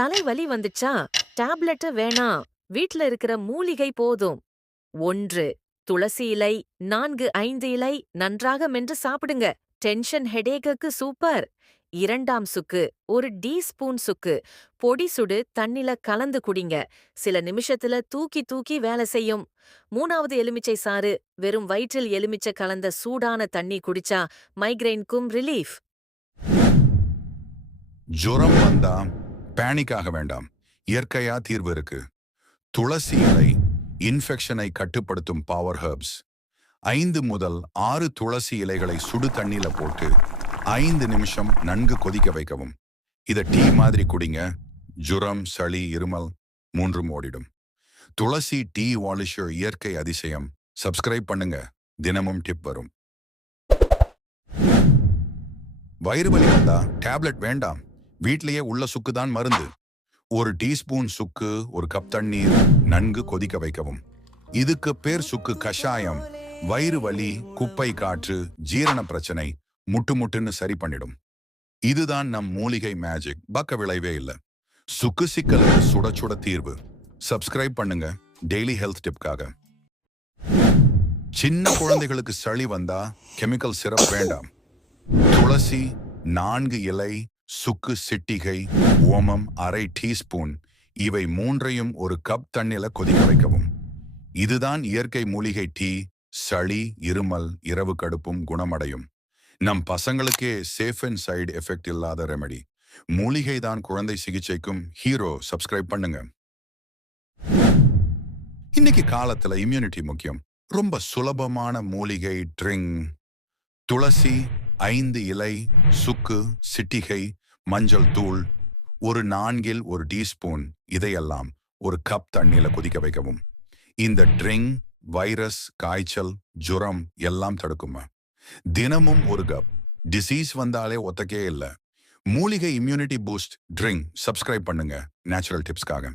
தலைவலி வந்துச்சா? டேப்லெட்டு வேணாம். வீட்ல இருக்கிற மூலிகை போதும். ஒன்று துளசி இலை நான்கு ஐந்து இலை நன்றாக மென்று சாப்பிடுங்க. Tension headache super. இரண்டாம் சுக்கு ஒரு டீ ஸ்பூன் சுக்கு. பொடி சுடு தண்ணில கலந்து குடிங்க. சில நிமிஷத்துல தூக்கி தூக்கி வேலை செய்யும். மூணாவது எலுமிச்சை சாறு வெறும் வயிற்றில் எலுமிச்சை கலந்த சூடான தண்ணி குடிச்சா மைக்ரைன்க்கும் ரிலீஃப். ஜுரம் வந்தா பேனிக் ஆக வேண்டாம். இயற்கையா தீர்வு இருக்கு. துளசி இலை இன்ஃபெக்ஷனை கட்டுப்படுத்தும் பவர் ஹெர்ப்ஸ் ஐந்து முதல் ஆறு துளசி இலைகளை சுடு தண்ணியில போட்டு ஐந்து நிமிஷம் நன்கு கொதிக்க வைக்கவும். இதை டீ மாதிரி குடிங்க. ஜுரம் சளி இருமல் மூன்றும் ஓடிடும். துளசி டீ வாலிஷர் இயற்கை அதிசயம். சப்ஸ்கிரைப் பண்ணுங்க. தினமும் டிப் வரும். வயிறு வலி வந்தா டேப்லெட் வேண்டாம். வீட்டிலேயே உள்ள சுக்கு தான் மருந்து. ஒரு டீஸ்பூன் சுக்கு ஒரு கப் தண்ணீர் நன்கு கொதிக்க வைக்கவும். இதுக்கு பேர் சுக்கு கஷாயம். வயிறு வலி குப்பை காற்று ஜீரண பிரச்சனை முட்டு முட்டுன்னு சரி பண்ணிடும். இதுதான் நம் மூலிகை மேஜிக். பக்க விளைவே இல்லை. சுக்கு சிக்கலுக்கு சுட சுட தீர்வு. சப்ஸ்கிரைப் பண்ணுங்க. டெய்லி ஹெல்த் டிப்காக சின்ன குழந்தைகளுக்கு சளி வந்தா கெமிக்கல் சிரப் வேண்டாம். துளசி நான்கு இலை சுக்கு சிட்டிகை ஓமம் அரை டீஸ்பூன் இவை மூன்றையும் ஒரு கப் தண்ணில கொதிக்க வைக்கவும். இதுதான் இயற்கை மூலிகை டீ சளி இருமல் இரவு கடுப்பும் குணமடையும். நம் பசங்களுக்கே சேஃப் அண்ட் சைடு எஃபெக்ட் இல்லாத ரெமடி மூலிகை தான் குழந்தை சிகிச்சைக்கும் ஹீரோ சப்ஸ்கிரைப் பண்ணுங்க. இன்னைக்கு காலத்துல இம்யூனிட்டி முக்கியம். ரொம்ப சுலபமான மூலிகை ட்ரிங் துளசி ஐந்து இலை சுக்கு சிட்டிகை மஞ்சள் தூள் ஒரு நான்கில் ஒரு டீஸ்பூன் இதையெல்லாம் ஒரு கப் தண்ணியில் கொதிக்க வைக்கவும். இந்த ட்ரிங்க் வைரஸ் காய்ச்சல் ஜுரம் எல்லாம் தடுக்குமா? தினமும் ஒரு கப் டிசீஸ் வந்தாலே ஒத்தக்கே இல்லை. மூலிகை இம்யூனிட்டி பூஸ்ட் ட்ரிங்க். சப்ஸ்கிரைப் பண்ணுங்க. நேச்சுரல் டிப்ஸ்க்காக